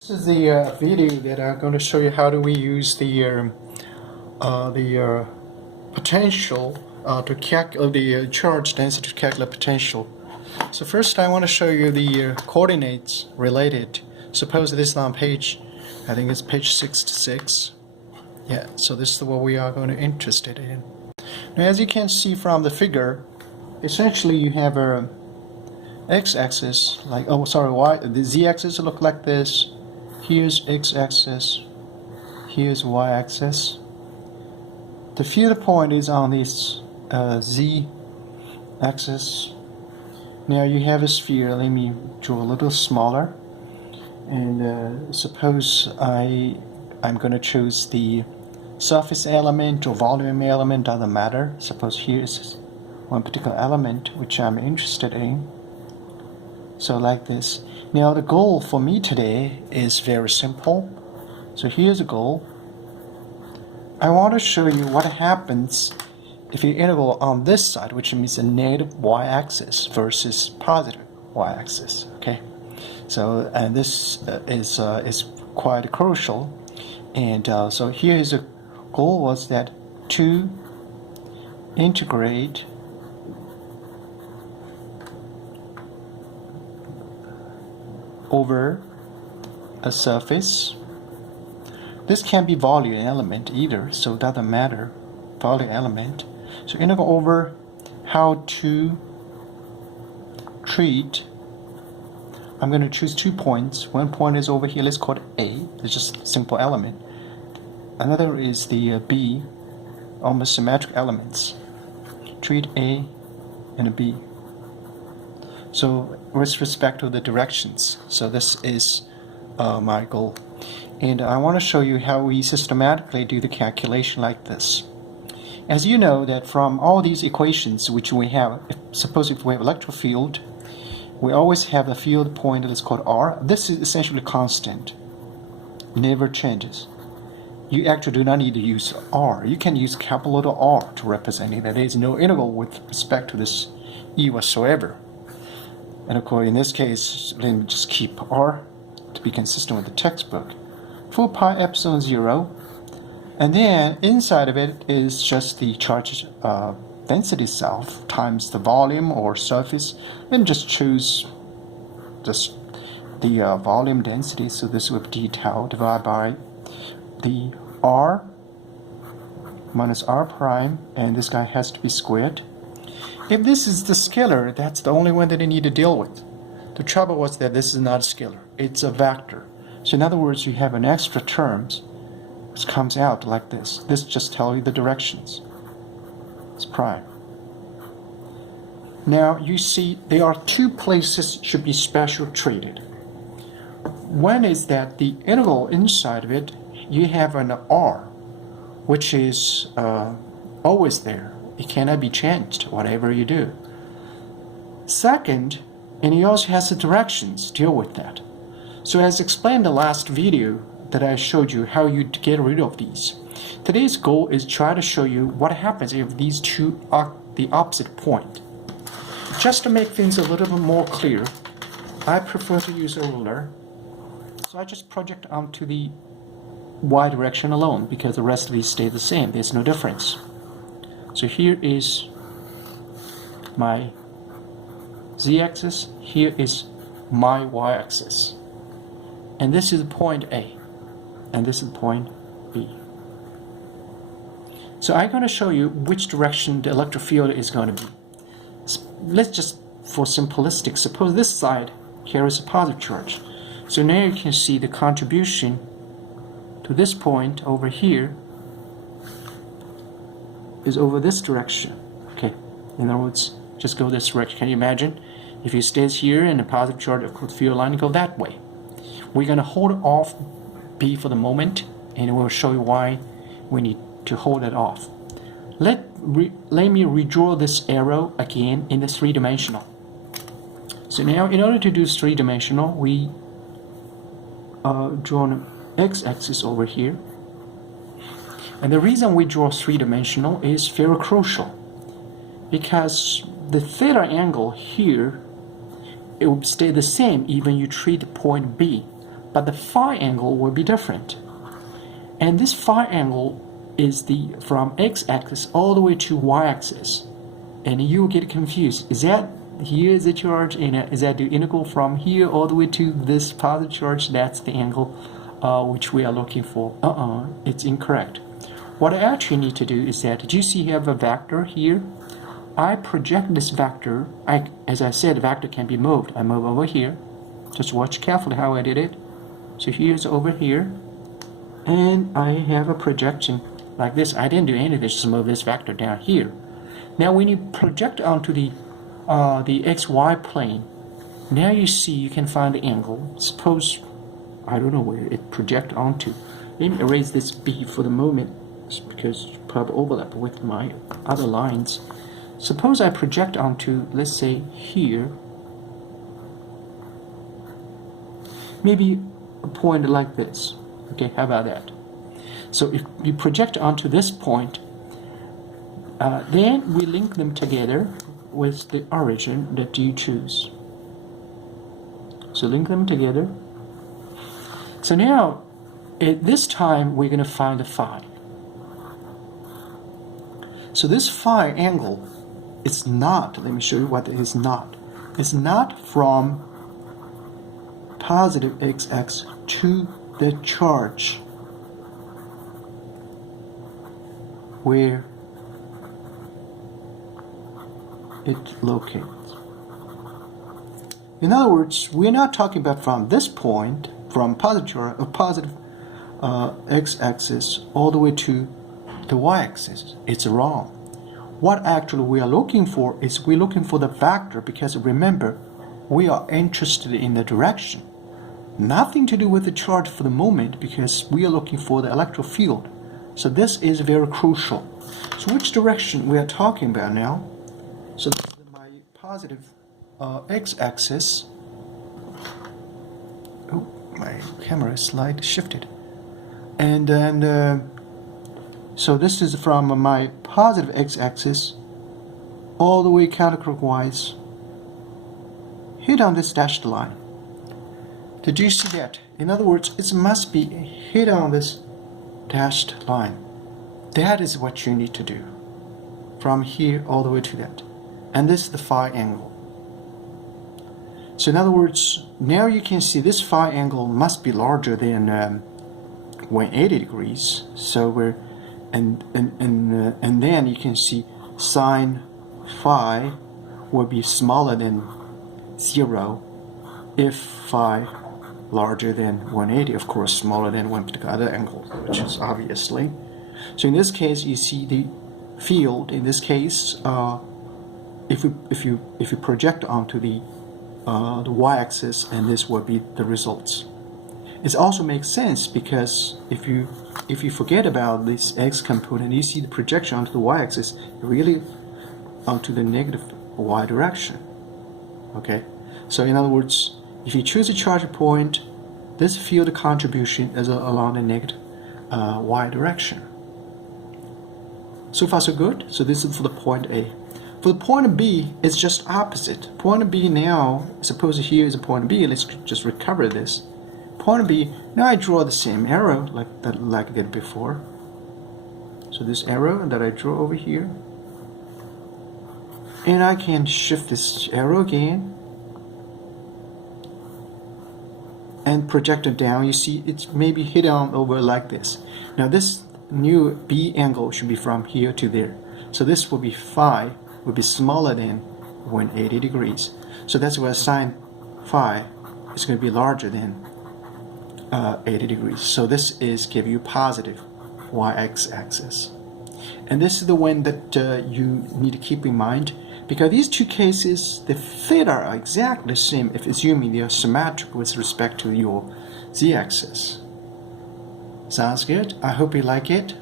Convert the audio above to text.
This is the video that I'm going to show you how do we use the potential to calculate the charge density to calculate potential. So first I want to show you the coordinates related. Suppose this is on page, I think it's page 66. Yeah, so this is what we are going to be interested in. Now as you can see from the figure, essentially you have a x-axis, like, oh sorry, y, the z-axis look like this. Here's x-axis, here's y-axis. The field point is on this z-axis. Now you have a sphere. Let me draw a little smaller. And suppose I'm going to choose the surface element or volume element, doesn't matter. Suppose here is one particular element which I'm interested in. So like this. Now the goal for me today is very simple. So here's the goal. I want to show you what happens if you integral on this side, which means a negative y-axis versus positive y-axis. Okay. So and this is quite crucial. And so here's the goal was that to integrate over a surface. This can be volume element either, so it doesn't matter. Volume element. So integral over how to treat. I'm going to choose 2 points. One point is over here. Let's call it A. It's just a simple element. Another is the B, almost symmetric elements. Treat A and a B. So with respect to the directions, so this is my goal, and I want to show you how we systematically do the calculation like this. As you know that from all these equations which we have, suppose if we have electric field, we always have a field point that is called R. This is essentially constant, never changes. You actually do not need to use R. You can use capital letter R to represent it. There is no integral with respect to this E whatsoever. And of course, in this case, let me just keep R to be consistent with the textbook. 4 pi epsilon 0. And then inside of it is just the charge density itself times the volume or surface. Let me just choose just the volume density. So this would be d tau divided by the R minus R prime. And this guy has to be squared. If this is the scalar, that's the only one that I need to deal with. The trouble was that this is not a scalar, it's a vector. So in other words, you have an extra term which comes out like this. This just tells you the directions. It's prime. Now you see there are 2 places should be special treated. One is that the integral inside of it, you have an R, which is always there. It cannot be changed, whatever you do. Second, and it also has the directions, deal with that. So as explained in the last video that I showed you how you get rid of these. Today's goal is try to show you what happens if these two are the opposite point. Just to make things a little bit more clear, I prefer to use a ruler. So I just project onto the y direction alone because the rest of these stay the same. There's no difference. So here is my z-axis, here is my y-axis. And this is point A, and this is point B. So I'm going to show you which direction the electric field is going to be. Let's just, for simplistic, suppose this side carries a positive charge. So now you can see the contribution to this point over here is over this direction. Okay, in other words, just go this direction. Can you imagine if it stays here and the positive charge of the field line go that way? We're going to hold off B for the moment, and we'll show you why we need to hold it off. Let me redraw this arrow again in the 3-dimensional. So now in order to do 3-dimensional, we draw an x-axis over here. And the reason we draw 3-dimensional is very crucial, because the theta angle here, it will stay the same even you treat point B but the phi angle will be different. And this phi angle is from x-axis all the way to y-axis. And you will get confused. Is that here is the charge, and is that the integral from here all the way to this positive charge? That's the angle which we are looking for. It's incorrect. What I actually need to do is that, did you see you have a vector here? I project this vector. As I said, the vector can be moved. I move over here. Just watch carefully how I did it. So here's over here. And I have a projection like this. I didn't do anything, just move this vector down here. Now when you project onto the xy plane, now you see you can find the angle. Suppose, I don't know where it projects onto. Let me erase this B for the moment, because it's probably overlap with my other lines. Suppose I project onto, let's say here, maybe a point like this. Okay, how about that? So if you project onto this point, then we link them together with the origin that you choose. So link them together. So now, at this time, we're going to find the phi. So this phi angle is not, let me show you what it is not. It's not from positive x-axis to the charge where it locates. In other words, we're not talking about from this point, from positive x-axis all the way to the y-axis. It's wrong. What actually we are looking for is we're looking for the vector, because remember, we are interested in the direction. Nothing to do with the charge for the moment, because we are looking for the electric field. So this is very crucial. So which direction we are talking about now? So this is my positive x-axis. Oh, my camera slide shifted. And then, so this is from my positive x-axis all the way counterclockwise. Hit on this dashed line. Did you see that? In other words, it must be hit on this dashed line. That is what you need to do. From here all the way to that. And this is the phi angle. So in other words, now you can see this phi angle must be larger than 180 degrees. So we're and then you can see sine phi will be smaller than 0 if phi larger than 180, of course smaller than one particular other angle, which is obviously. So in this case, you see the field. In this case, if you project onto the y-axis, and this will be the results. It also makes sense because if you forget about this x component, you see the projection onto the y-axis really onto the negative y direction. Okay, so in other words, if you choose a charge point, this field contribution is along the negative y direction. So far so good. So this is for the point A. For the point B, it's just opposite. Point B now, suppose here is a point B. Let's just recover this. Point B. Now I draw the same arrow like I did before. So this arrow that I draw over here, and I can shift this arrow again and project it down. You see, it's maybe hit on over like this. Now this new B angle should be from here to there. So this will be phi, will be smaller than 180 degrees. So that's why sine phi is going to be larger than 80 degrees. So this is give you positive y-axis. And this is the one that you need to keep in mind, because these two cases, the theta are exactly the same if assuming they are symmetric with respect to your z-axis. Sounds good? I hope you like it.